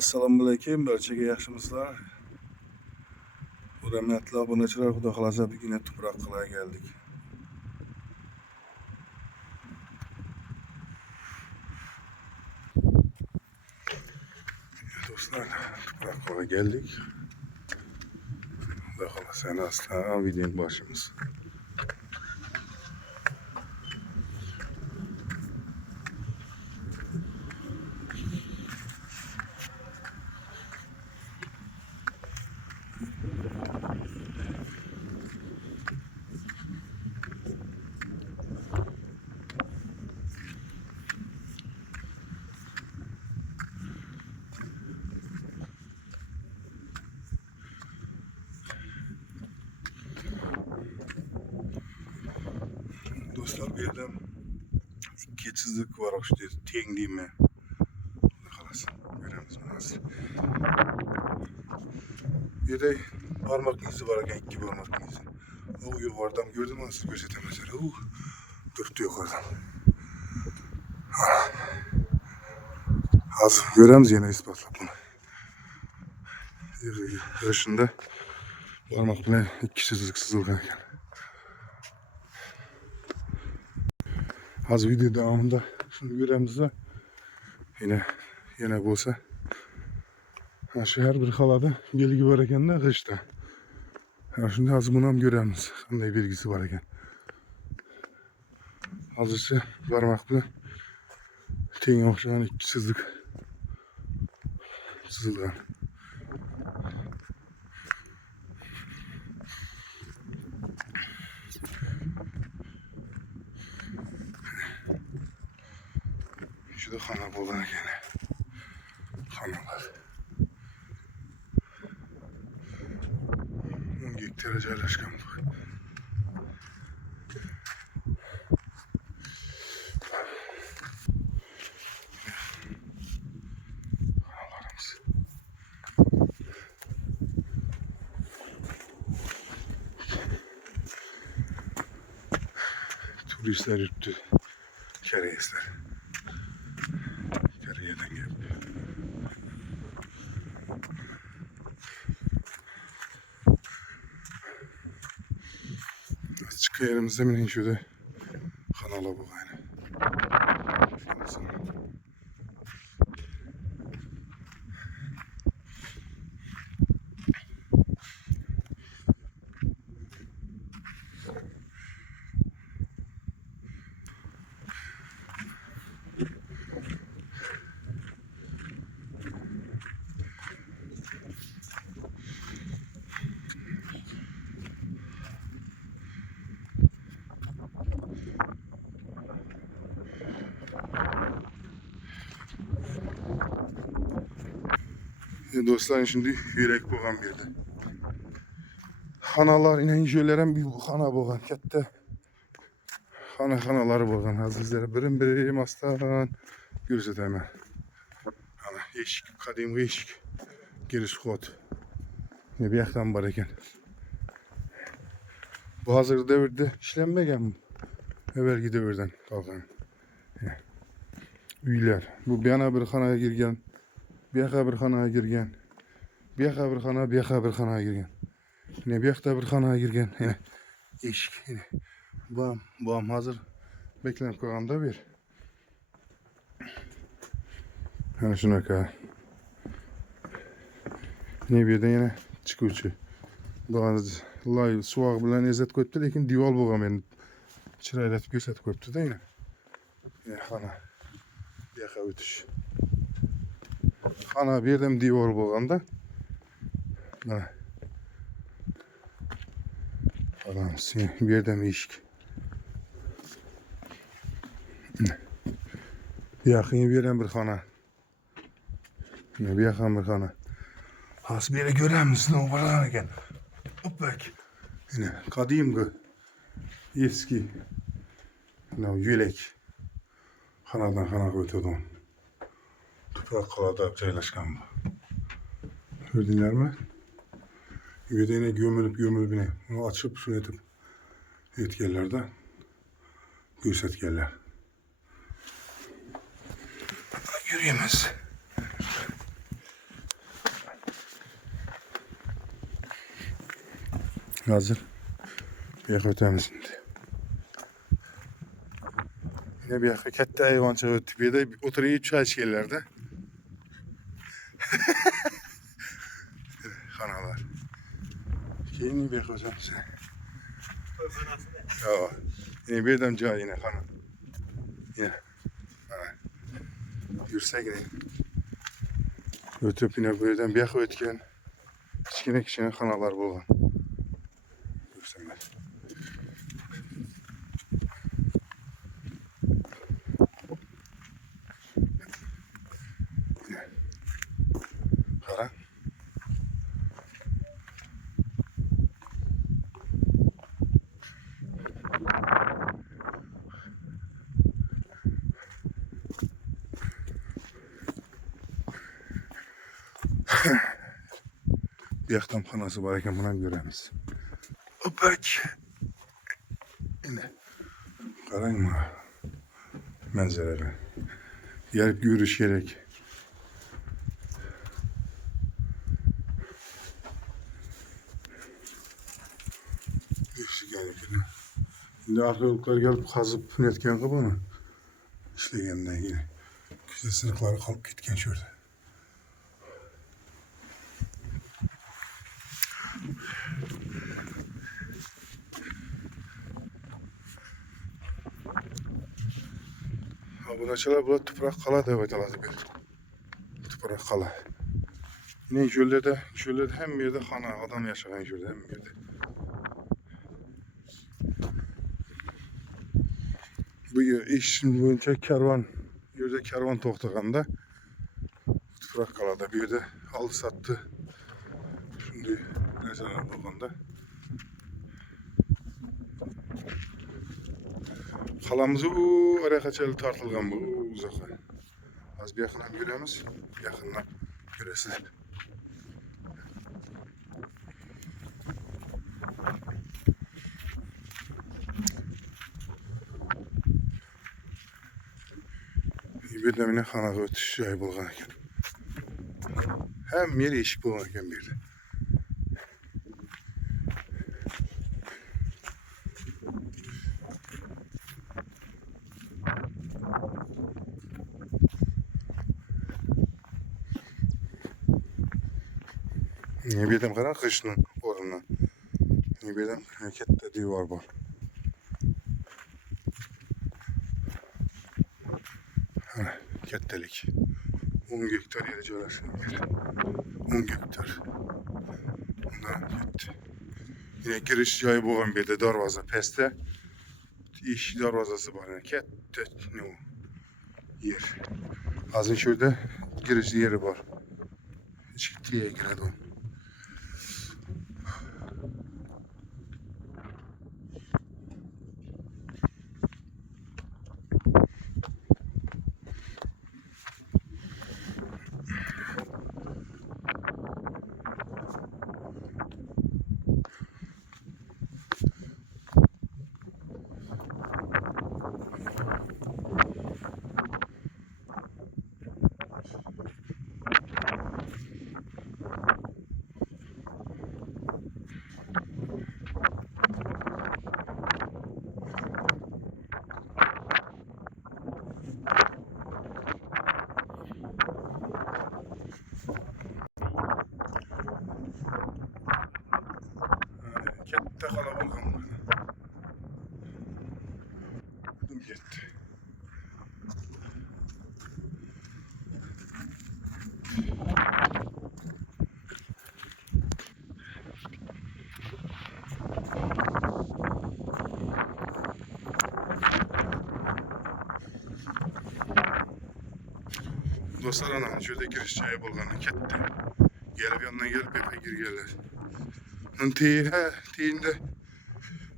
Assalomu alaykum, barchaga yaxshimisizlar? Hurmatli obunachilar, xudo xolasa bugun tuproq qilay geldik. Do'stlar, tuproq qilay geldik. Xudo xolasa asla videoning boshimiz. Do'stlar, bu yerda ikki chizlik var, işte teng deymi. Xudo xolasa ko'ramiz hozir. Bu yerda parmak izi var ekan, ikki parmak izi. O yuqoridan gördüm, onu siz ko'rsataman. Turibdi yuqoridan. Hozir ko'ramiz yana isbotlab buni. Yig'ishida parmak bilan ikki chizlik chizilgan ekan. Az video davamında şunu göremizde yine bo'lsa şu her bir halada belgi var ekan da kışta. Şimdi az bunu ham göremiz. Qanday belgisi var ekan. Hozircha barmoq bilan teng o'xshagan ikki chizlik chizilgan. Şurada xona bo'lgan ekan. Xonalar. 10 gektarga joylashgan bu. Turistler yurttu. Kereyesler. Kereyeden geldi. Çıkı yerimizde minin şurada kanala bu aynı. Dostlar, şimdi yürek bo'lgan bu yerda. Xonalar inen joylari bir xona bo'lgan, katta xonalari bo'lgan. Hozir sizlarga birin-biri masdan ko'rsataman. Ana eshik, qadimgi eshik. Girish xod. Bu yoqdan bor ekan. Bu hozirgi davrda ishlanmagan. Evvelgi davrdan qolgan. Uylar. Bu yana bir xonaga girgan. Bu yoqqa bir xonaga girgan. Bu yoqqa bir xona, bu yoqqa bir xonaga girgan. Yine bu yoqda bir xonaga girgan. Yine eshik. Yine. Bu ham hozir beklanib qo'yganda bir. Ana shunaqa. Ne bir yerdan yana chiquvchi. Bu loy suvoq bilan ezat qo'yibdi, lekin devor bo'lgan, meni chiroylatib ko'rsatib qo'yibdi-da yana. Xona. Bu yoqqa o'tish. Xona bu yerda ham devor bo'lganda. Mana. Qaramiz, bu yerda ham eshik. Bu yoqqa bu yerda ham bir xona. Bu yoqqa ham bir xona. Hozir bu yerda ko'ramiz, nima bo'lgan ekan. Opak. Yine qadimgi eski yo'lak. Xonadan xonaga o'tadi. Tuproq qalada joylashgan bu. Gördinglarmi? Bu yerda yine gömülüp yine bunu açıp şunu etip etkenlerde göstergenler. Yürüyemez. Hazır. Bir yak ötemiz şimdi. Yine bir yak katta hayvançı öttü. Bir de oturuyor çay şeylerde. Kanalar. Yine bir yak ötemiz. Ya. Yine bir adam çay yine kanal. Yine. Yürsek yine. Ötüp yine buradan bir yak ötken. Kiçkine kanalar bulgan. Görsenler. Kara. Bir yaktan kanası varken buna göremiz. Öpek. Yine. Karanma. Manzaralar. Gelip görüş gerek. Birisi gelip yine. Şimdi arkeologlar gelip kazıp netken kabını. İşlegenden yine. Güzel sırıkları kalıp gitken şurada. Bunaçalar burada toprak kala devet aladı bir. Toprak kala. Yine şöylerde hem bir yerde hana adam yaşayan şöyle hem bir yerde. Bu iş boyunca kervan, yerde kervan toxtaganda toprak kalada bir yerde aldı sattı. Şimdi ne zaman bulganda. Kalamızı bu araya kaçalı tartılgan bu uzakta. Az bir yakından görüyoruz, yakından göresiz. Bir de mine xanağa ötüş yay bulgan ekan. Hem yeri eşik bulgan ekan bir de. Ne bileyim karan kışının oruna. Ne bileyim kette divar var. Kettelik. 10 hektar yeri coğrafya. 10 hektar. Bundan gitti. Yine giriş yayı boğan bir de darvaza peste. İş darvazası var. Yani kette ne o? Yer. Azın şurada giriş yeri var. Çıktıya giredi o. Kette kalabalık. Adım gitti. Dostlar ana şurada giriş çayı bulganı kette. Gelip yanından gelip epe girgerler. Teyinde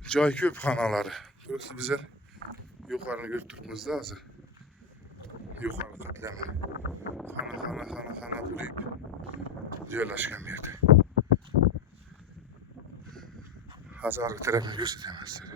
cay köp hanaları. Burası bize yukarını götürmemiz lazım. Yukarı katlemini. Hana bulayıp yerleşken bir yerde. Hazır tarafını gösteremezler.